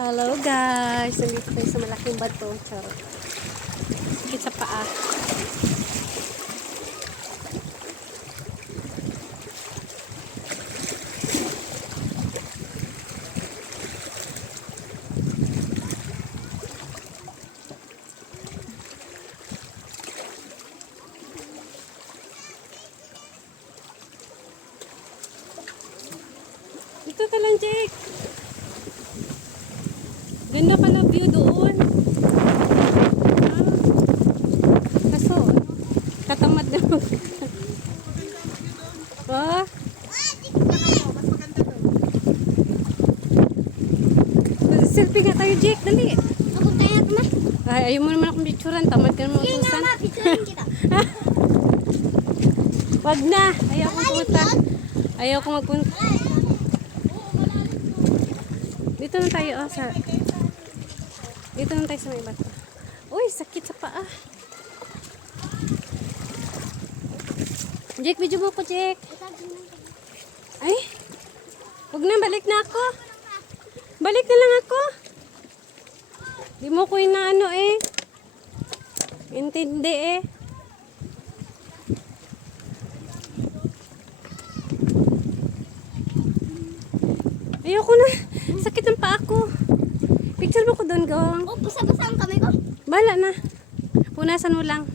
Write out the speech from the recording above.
Hello guys! Nandito tayo sa malaking bato. Charot. Sakit sa paa. Dito ka lang, Jake. Ganda pala view doon. Kaso, katamad na. Oh. Selfie nga tayo, Jake. Dali. Ako tayo na. Ay, ayaw mo naman akong picturean. Tamad ka naman Sige nga utusan. ma, picturein kita. Wag na. Ayaw akong pumunta. Ayaw akong magpunta. Dito na tayo, oh, sa... Dito na tayo sa may bato. Uy, sakit sa paa. Jake, video mo ko, Jake. Ay, wag na, balik na ako. Balik na lang ako. Di mo ko inaano eh. Intindi eh. Ayoko na. Sakit ang paa ko. Picture mo ko doon, Gong. Oh, basa-basa ang kamay ko. Bala na. Punasan mo lang.